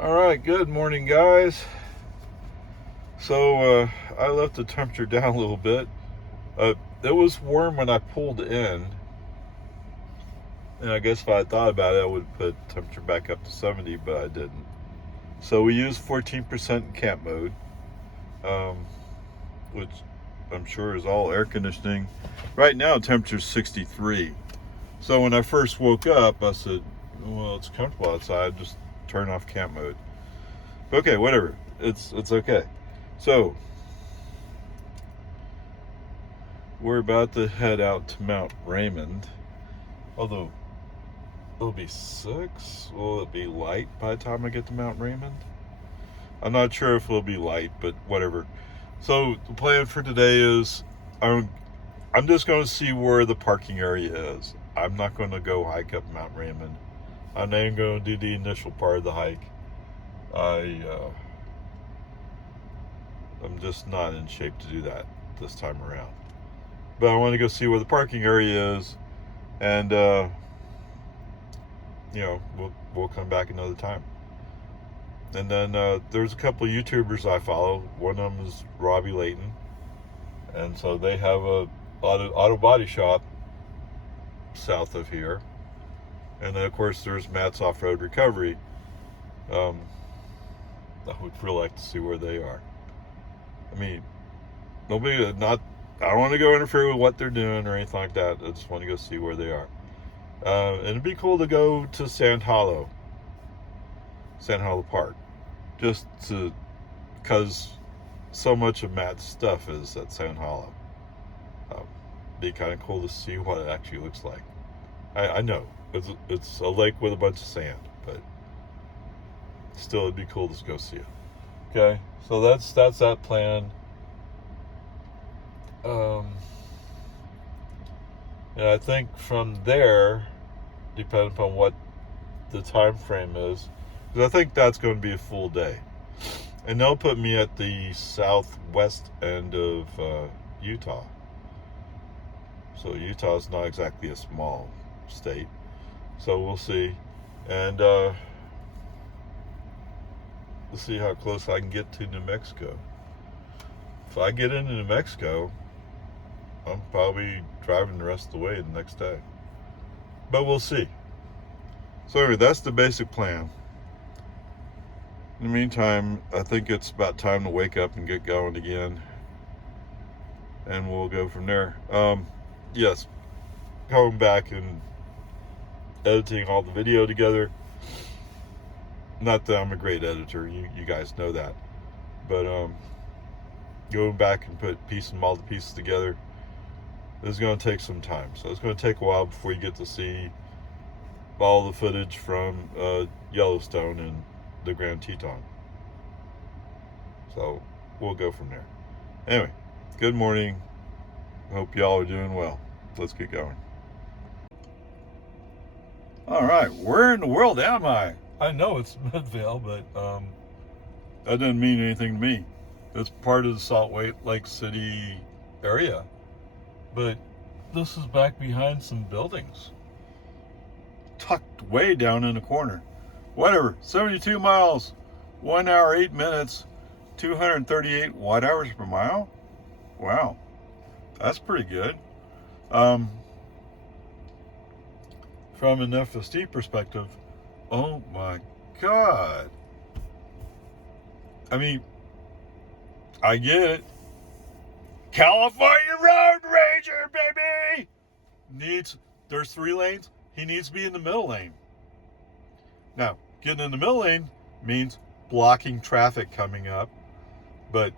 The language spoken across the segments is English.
All right, good morning, guys. So I left the temperature down a little bit. It was warm when I pulled in, and I guess if I had thought about it, I would put temperature back up to 70, but I didn't. So we used 14% in camp mode, um, which I'm sure is all air conditioning. Right now, temperature's 63. So when I first woke up, I said, "Well, it's comfortable outside. Just turn off camp mode." Okay, whatever. It's okay. So we're about to head out to Mount Raymond. Although it'll be 6. Will it be light by the time I get to Mount Raymond? I'm not sure if it'll be light, but whatever. So the plan for today is I'm just going to see where the parking area is. I'm not going to go hike up Mount Raymond. I'm not even going to do the initial part of the hike. I'm just not in shape to do that this time around. But I want to go see where the parking area is, and we'll come back another time. And then there's a couple of YouTubers I follow. One of them is Robbie Layton, and so they have a auto body shop south of here. And then of course there's Matt's Off-Road Recovery. I would really like to see where they are. I mean, I don't want to go interfere with what they're doing or anything like that. I just want to go see where they are. And it'd be cool to go to Sand Hollow Park, just because so much of Matt's stuff is at Sand Hollow. Be kind of cool to see what it actually looks like. I know it's a lake with a bunch of sand, but still it'd be cool to go see it. Okay, so that's that plan. And I think from there, depending upon what the time frame is, because I think that's going to be a full day, and they'll put me at the southwest end of Utah. So Utah's not exactly a small state, so we'll see, and we'll see how close I can get to New Mexico. If I get into New Mexico, I'm probably driving the rest of the way the next day. But we'll see. So anyway, that's the basic plan. In the meantime, I think it's about time to wake up and get going again. And we'll go from there. Yes, going back and editing all the video together. Not that I'm a great editor, you guys know that. But going back and piecing all the pieces together is going to take some time. So it's going to take a while before you get to see all the footage from Yellowstone and the Grand Teton. So we'll go from there. Anyway, good morning. Hope y'all are doing well. Let's get going. All right, where in the world am I? I know it's Midvale, but that doesn't mean anything to me. It's part of the Salt Lake City area. But this is back behind some buildings, tucked way down in the corner. Whatever, 72 miles, 1 hour, 8 minutes, 238 watt hours per mile. Wow, that's pretty good. From an FSD perspective, oh my God. I mean, I get it. California Road Ranger, baby! There's 3 lanes. He needs to be in the middle lane. Now, getting in the middle lane means blocking traffic coming up, but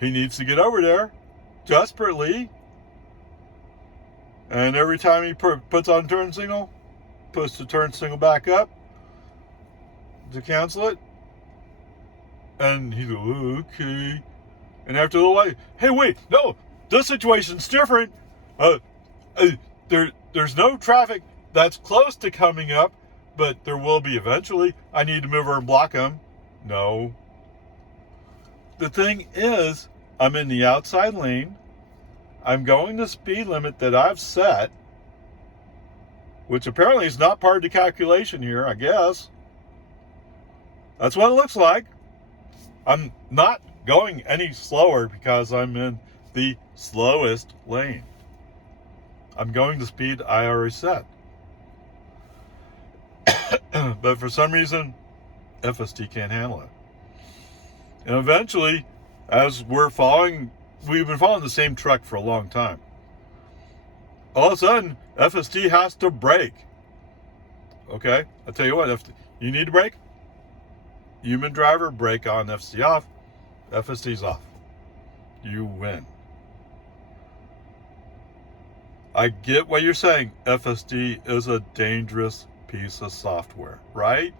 he needs to get over there desperately. And every time he puts on turn signal, puts the turn signal back up to cancel it, and he's like, okay. And after a little while, hey, wait, no, this situation's different. There's no traffic that's close to coming up, but there will be eventually. I need to move over and block them. No. The thing is, I'm in the outside lane. I'm going the speed limit that I've set, which apparently is not part of the calculation here, I guess. That's what it looks like. I'm not going any slower because I'm in the slowest lane. I'm going the speed I already set. But for some reason, FSD can't handle it. And eventually, as we've been following the same truck for a long time. All of a sudden, FSD has to brake. Okay? I'll tell you what, if you need to brake, human driver, brake on, FSD off, FSD's off. You win. I get what you're saying. FSD is a dangerous piece of software, right?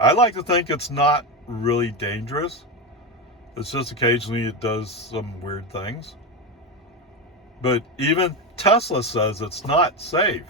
I like to think it's not really dangerous. It's just occasionally it does some weird things. But even Tesla says it's not safe.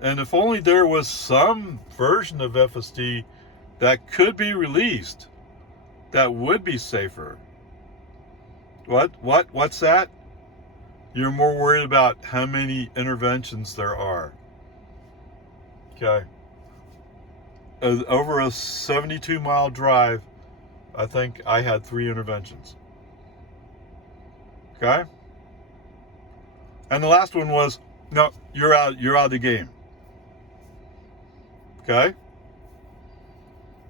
And if only there was some version of FSD that could be released that would be safer. What's that? You're more worried about how many interventions there are. Okay. Over a 72-mile drive, I think I had 3 interventions. Okay? And the last one was, no, you're out of the game. Okay?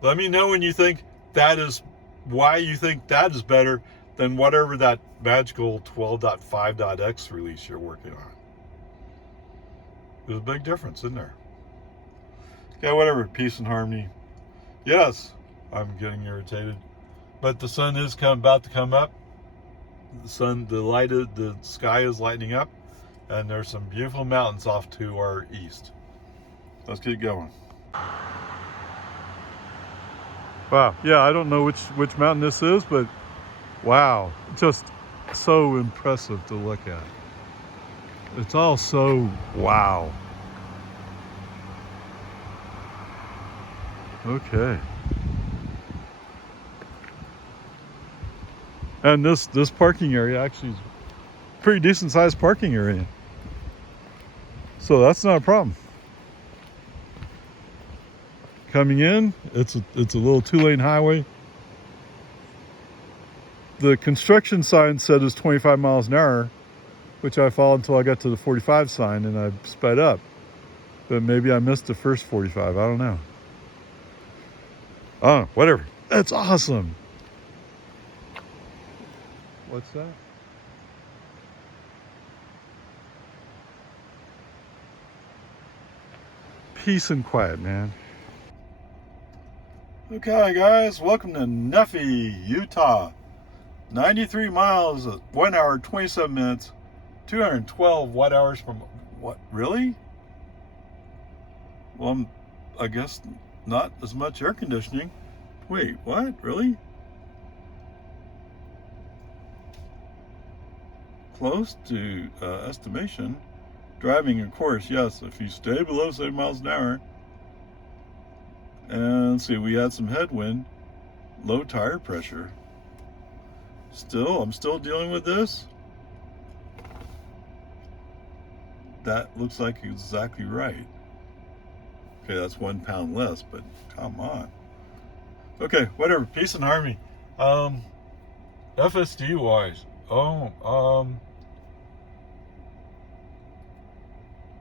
Let me know when you think that is, why you think that is better than whatever that magical 12.5.x release you're working on. There's a big difference, isn't there? Okay, whatever, peace and harmony. Yes, I'm getting irritated. But the sun is about to come up. The sky is lighting up, and there's some beautiful mountains off to our east. Let's keep going. Wow, yeah, I don't know which mountain this is, but wow, just so impressive to look at. It's all so wow. Okay. And this parking area actually is a pretty decent sized parking area. So that's not a problem. Coming in, it's a little 2-lane highway. The construction sign said it's 25 miles an hour, which I followed until I got to the 45 sign and I sped up. But maybe I missed the first 45, I don't know. Oh, whatever. That's awesome. What's that? Peace and quiet, man. Okay, guys, welcome to Nephi, Utah. 93 miles, 1 hour, 27 minutes, 212 watt hours from, what, really? Well, I guess not as much air conditioning. Wait, what, really? Close to estimation. Driving, of course, yes, if you stay below 7 miles an hour. And let's see, we had some headwind, low tire pressure. I'm still dealing with this. That looks like exactly right. Okay, that's 1 pound less, but come on. Okay, whatever, peace and harmony. FSD wise,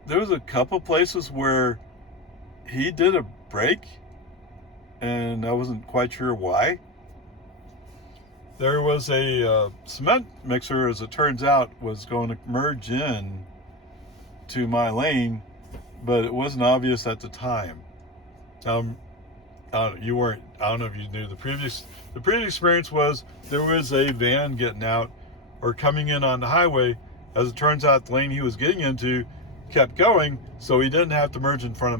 there was a couple places where he did a brake and I wasn't quite sure why. There was a cement mixer, as it turns out, was going to merge in to my lane, but it wasn't obvious at the time. I don't know if you knew the previous experience was there was a van getting out or coming in on the highway. As it turns out, the lane he was getting into kept going, so he didn't have to merge in front of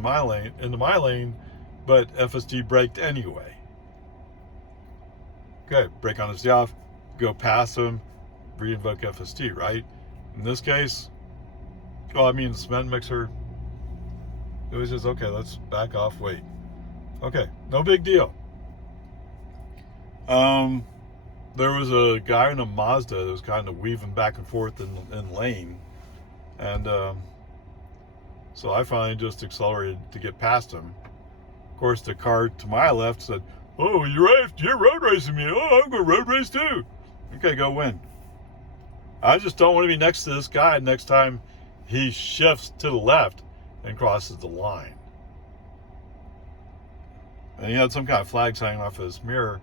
into my lane, but FSD braked anyway. Okay, brake on FSD off, go past him, re-invoke FSD, right? In this case, the cement mixer, it was just, okay, let's back off, wait. Okay, no big deal. There was a guy in a Mazda that was kind of weaving back and forth in lane, and so I finally just accelerated to get past him, Of course, the car to my left said, "Oh, you're road racing me. Oh, I'm going to road race too." Okay, go win. I just don't want to be next to this guy next time he shifts to the left and crosses the line. And he had some kind of flags hanging off his mirror,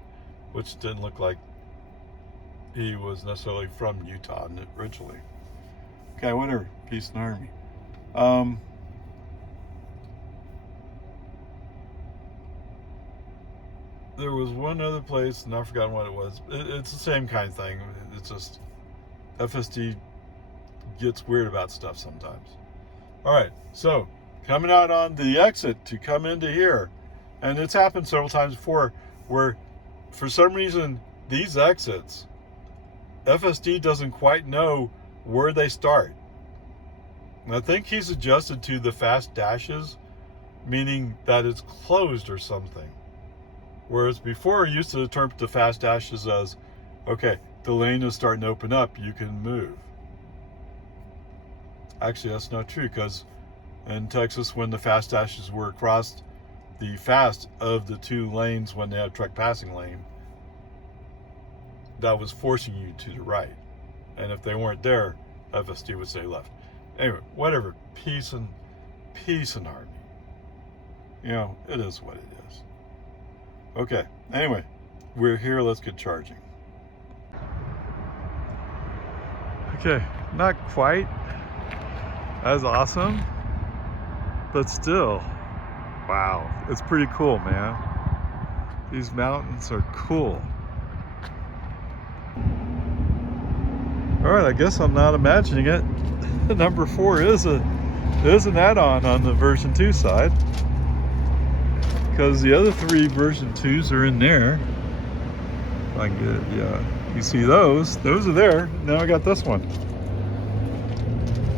which didn't look like he was necessarily from Utah originally. Okay, whatever. Peace and Army. There was one other place, and I've forgotten what it was. It's the same kind of thing. It's just FSD gets weird about stuff sometimes. All right, so coming out on the exit to come into here, and it's happened several times before, where for some reason these exits, FSD doesn't quite know where they start. And I think he's adjusted to the fast dashes, meaning that it's closed or something. Whereas before, he used to interpret the fast dashes as, okay, the lane is starting to open up, you can move. Actually, that's not true, because in Texas, when the fast dashes were across the fast of the two lanes when they had truck passing lane, that was forcing you to the right. And if they weren't there, FSD would say left. Anyway, whatever. Peace and harmony. You know, it is what it is. Okay, anyway, we're here, let's get charging. Okay, not quite as awesome, but still, wow, it's pretty cool, man. These mountains are cool. All right, I guess I'm not imagining it. Number 4 is an add-on on the version 2 side, because the other 3 version 2s are in there. If I can get it, yeah. You see those are there. Now I got this one.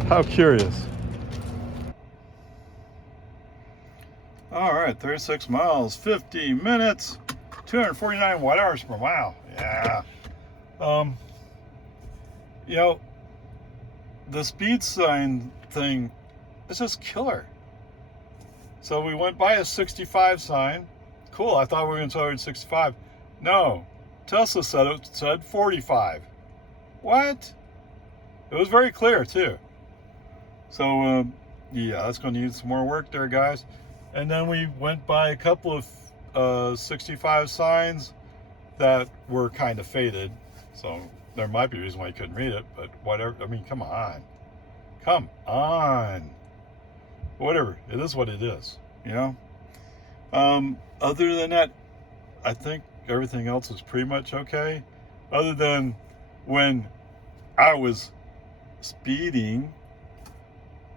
How curious. All right, 36 miles, 50 minutes, 249 watt-hours per mile. Yeah. You know, the speed sign thing is just killer. So we went by a 65 sign. Cool, I thought we were going to tolerate 65. No, Tesla said 45. What? It was very clear too. So yeah, that's going to need some more work there, guys. And then we went by a couple of 65 signs that were kind of faded. So there might be a reason why you couldn't read it, but whatever. I mean, come on. Come on. Whatever, it is what it is, you know. Other than that, I think everything else is pretty much okay, other than when I was speeding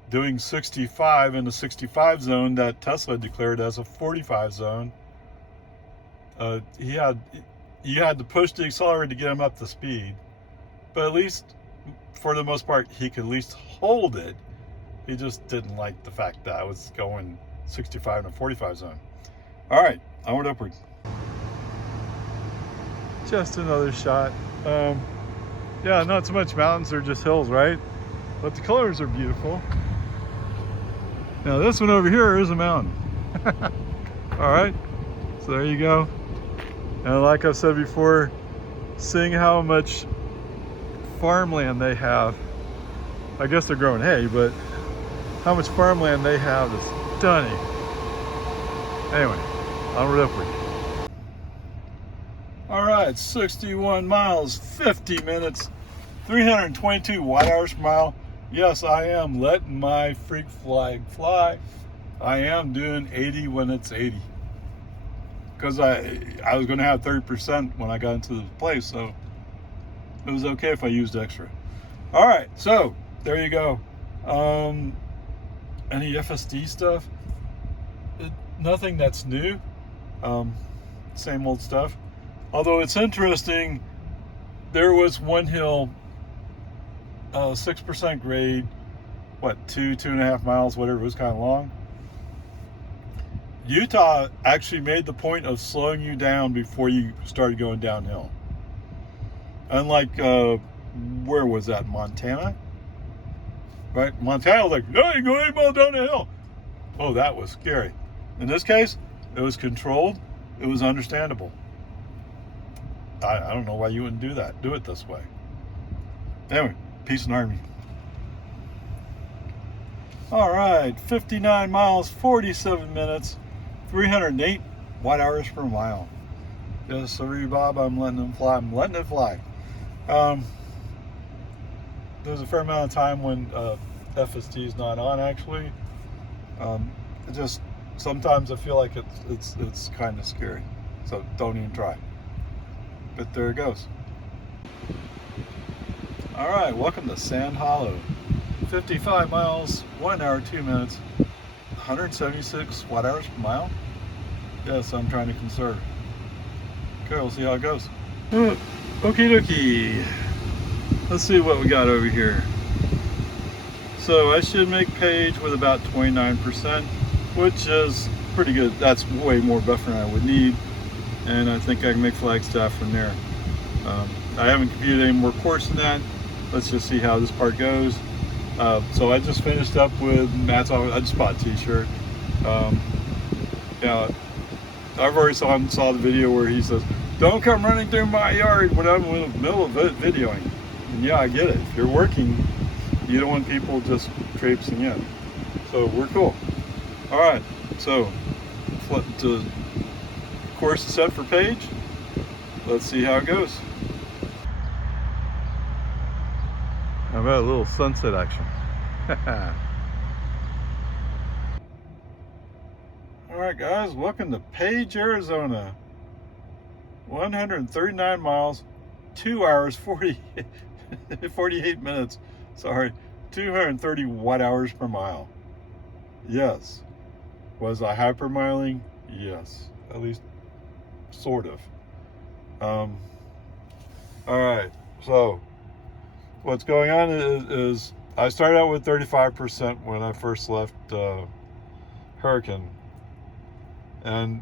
doing 65 in the 65 zone that Tesla declared as a 45 zone. You had to push the accelerator to get him up to speed, but at least for the most part he could at least hold it. He just didn't like the fact that I was going 65 in a 45 zone. All right, onward, upward. Just another shot. Yeah, not so much mountains, they're just hills, right? But the colors are beautiful. Now this one over here is a mountain. All right, so there you go. And like I've said before, seeing how much farmland they have. I guess they're growing hay, but how much farmland they have is stunning. Anyway, onward, upward. All right, 61 miles, 50 minutes, 322 watt-hours per mile. Yes, I am letting my freak flag fly. I am doing 80 when it's 80. Because I was going to have 30% when I got into the place, so it was okay if I used extra. All right, so there you go. Any FSD stuff? Nothing that's new. Same old stuff. Although it's interesting, there was one hill, 6% grade, what, 2.5 miles, whatever, it was kind of long. Utah actually made the point of slowing you down before you started going downhill. Unlike, where was that, Montana? Right, Montana was like, no, you go 8 miles down the hill. Oh, that was scary. In this case, It was controlled. It was understandable. I don't know why you wouldn't do that. Do it this way. Anyway, peace and harmony. All right, 59 miles, 47 minutes, 308 watt-hours per mile. Yes, sorry, Bob, I'm letting them fly. I'm letting it fly. There's a fair amount of time when FST is not on, actually. It just, sometimes I feel like it's kind of scary. So don't even try. But there it goes. All right, welcome to Sand Hollow. 55 miles, 1 hour, 2 minutes, 176 watt-hours per mile. Yes, I'm trying to conserve. Okay, we'll see how it goes. Okie dokie. Let's see what we got over here. So I should make page with about 29%, which is pretty good. That's way more buffer than I would need. And I think I can make Flagstaff from there. I haven't computed any more course than that. Let's just see how this part goes. So I just finished up with Matt's. I just bought a t-shirt. Yeah, I've already saw the video where he says, "Don't come running through my yard when I'm in the middle of videoing." And yeah, I get it. If you're working, you don't want people just traipsing in. So we're cool. All right. So the course is set for page. Let's see how it goes. How about a little sunset action? Alright guys, welcome to Page, Arizona. 139 miles, 2 hours, 48 minutes. Sorry, 230 watt-hours per mile. Yes. Was I hypermiling? Yes. At least, sort of. Alright, so what's going on is I started out with 35% when I first left Hurricane, and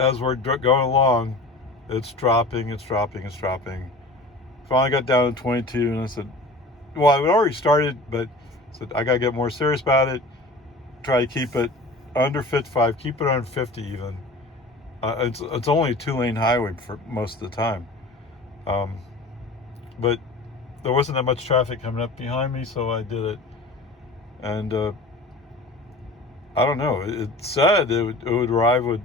as we're going along, it's dropping. Finally got down to 22, and I said, well, I had already started, but I said I gotta get more serious about it. Try to keep it under 55, keep it under 50 even. It's only a 2-lane highway for most of the time. But there wasn't that much traffic coming up behind me, so I did it. And I don't know, it said it would arrive with,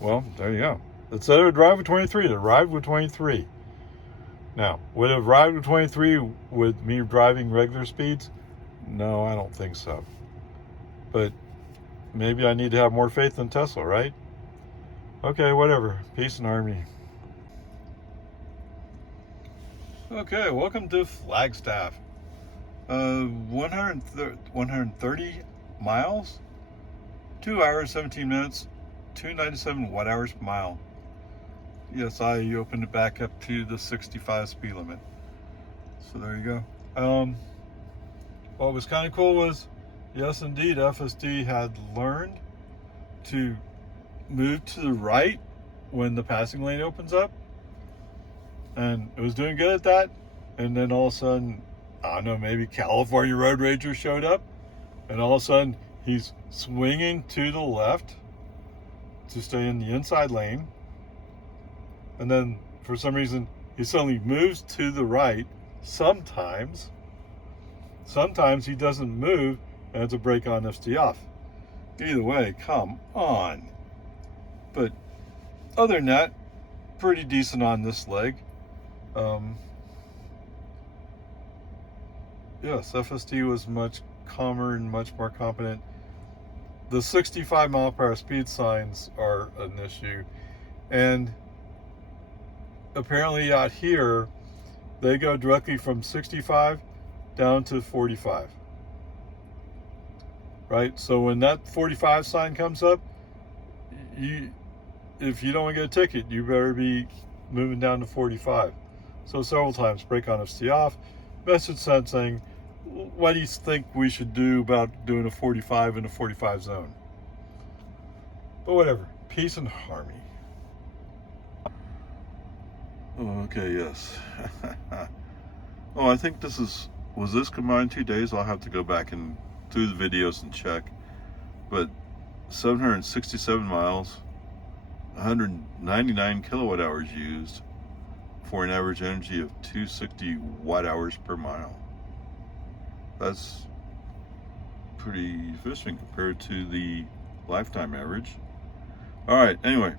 well, there you go. It said it would arrive with 23. It arrived with 23. Now, would it have arrived with 23 with me driving regular speeds? No, I don't think so. But maybe I need to have more faith in Tesla, right? Okay, whatever. Peace and harmony. Okay, welcome to Flagstaff. 130 miles, 2 hours, 17 minutes, 297 watt-hours per mile. Yes, I opened it back up to the 65 speed limit. So there you go. What was kind of cool was, yes, indeed, FSD had learned to move to the right when the passing lane opens up. And it was doing good at that. And then all of a sudden, I don't know, maybe California Road Rager showed up. And all of a sudden, he's swinging to the left to stay in the inside lane. And then, for some reason, he suddenly moves to the right. Sometimes he doesn't move, and it's a brake on, FSD off. Either way, come on. But other than that, pretty decent on this leg. Yes, FSD was much calmer and much more competent. The 65 mile per hour speed signs are an issue, and apparently out here they go directly from 65 down to 45, right? So when that 45 sign comes up, if you don't want to get a ticket, you better be moving down to 45. So several times, brake on, FSD off, message sent saying, what do you think we should do about doing a 45 in a 45 zone? But whatever, peace and harmony. Okay, yes. Oh, I think was this combined 2 days? I'll have to go back and do the videos and check. But 767 miles, 199 kilowatt hours used, for an average energy of 260 watt hours per mile. That's pretty efficient compared to the lifetime average. All right, anyway,